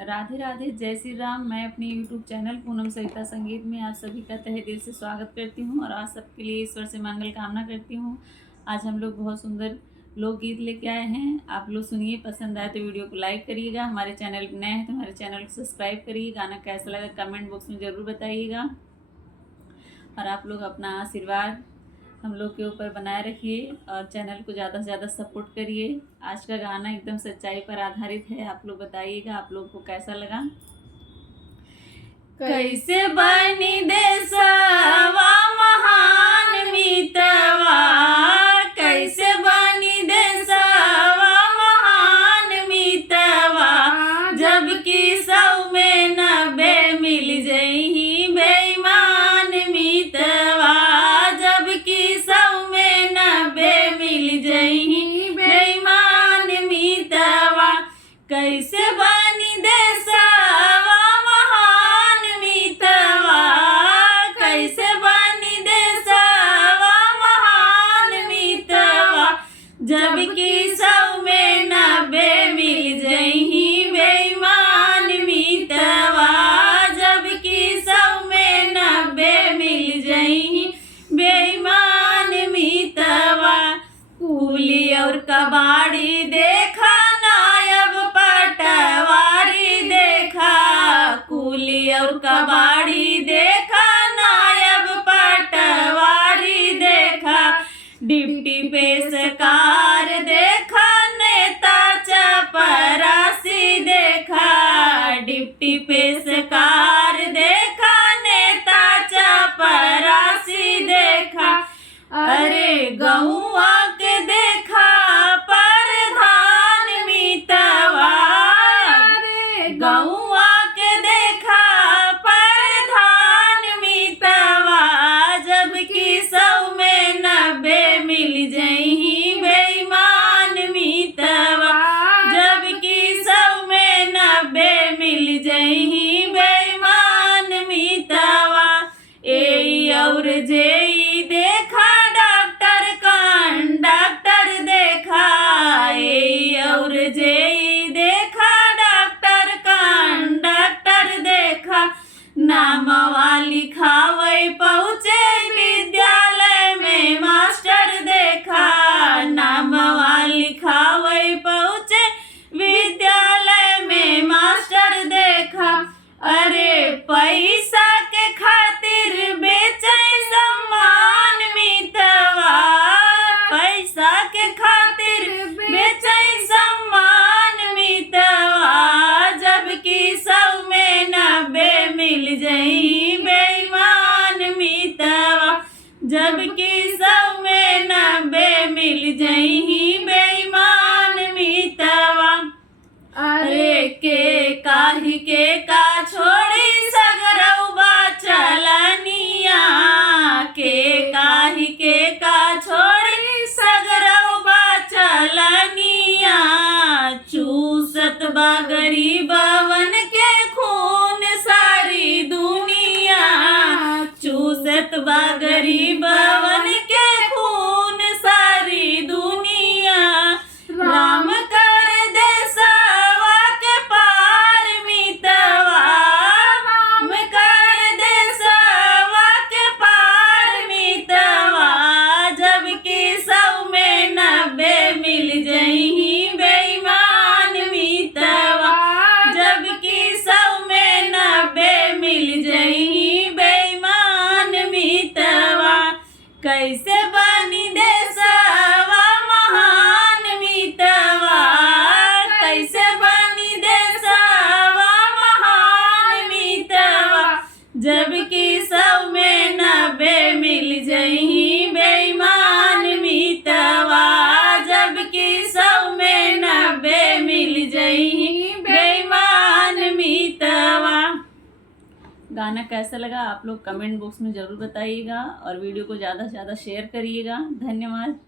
राधे राधे, जय श्री राम। मैं अपने YouTube चैनल पूनम सविता संगीत में आप सभी का तहे दिल से स्वागत करती हूँ और आज सबके लिए ईश्वर से मंगल कामना करती हूँ। आज हम लोग बहुत सुंदर लोकगीत लेके आए हैं। आप लोग सुनिए, पसंद आए तो वीडियो को लाइक करिएगा। हमारे चैनल पर नए हैं तो हमारे चैनल को सब्सक्राइब करिए। गाना कैसा लगा कमेंट बॉक्स में ज़रूर बताइएगा और आप लोग अपना आशीर्वाद हम लोग के ऊपर बनाए रखिए और चैनल को ज़्यादा से ज़्यादा सपोर्ट करिए। आज का गाना एकदम सच्चाई पर आधारित है। आप लोग बताइएगा आप लोग को कैसा लगा। कैसे बनी देशवा महान मितवा, कैसे बनी देशवा महान मितवा, जबकि 100 में 90 मिल जही बेईमान मितवा, जबकि 100 में 90 मिल जही बेईमान मितवा। कैसे बनी देशवा महान मितवा, कैसे बनी देशवा महान मितवा, जबकि 100 में 90 मिल जही बेईमान मितवा, जबकि 100 में 90 मिल जही बेईमान मितवा। कूली और कबाड़ी देखा नायब पटवारी देखा, कूली और कबाड़ी देखा नायब पटवारी देखा, डिप्टी पेशकार देखा नेता चपरासी देखा, डिप्टी पेशकार देखा नेता चपरासी देखा। अरे गौआ के देखा प्रधान मितवा, अरे गौआ के देखा प्रधान मितवा, जबकि 100 में 90 मिल जही बेईमान मितवा, जबकि 100 में 90 मिल जही बेईमान मितवा। ए और जेई देखा डॉक्टर कंडक्टर देखा, ए और जेई देखा डॉक्टर कंडक्टर देखा, नामवा लिखावे पहुँचे विद्यालय में मास्टर देखा, नामवा लिखावे पहुँचे विद्यालय में मास्टर देखा। अरे पैसा के खातिर बेचे सम्मान मितवा, पैसा के खातिर बेचे सम्मान मितवा, जबकि 100 में 90 मिल जही बेईमान मितवा, जबकि 100 में 90 मिल जही बेईमान मितवा। अरे के काहि के का छोड़ी सगरौबा चलनिया, के काहि के का छोड़ी सगरौबा चलनिया, चूसत बा गरीबवन के खून सारी दुनिया, चूसत बा गरीबवन के खून सारी दुनिया। राम कर देशवा के पार मितवा, राम कर देशवा के पार मितवा, जबकि 100 में 90 मिल जही बेईमान मितवा, जबकि 100 में 90 मिल जही बेईमान मितवा। कैसे बनी देशवा महान मितवा, कैसे बनी देशवा महान मितवा, जबकि 100 में 90 मिल जही बेईमान मितवा, जबकि 100 में 90 मिल जही बेईमान मितवा। गाना कैसा लगा आप लोग कमेंट बॉक्स में ज़रूर बताइएगा और वीडियो को ज़्यादा से ज़्यादा शेयर करिएगा। धन्यवाद।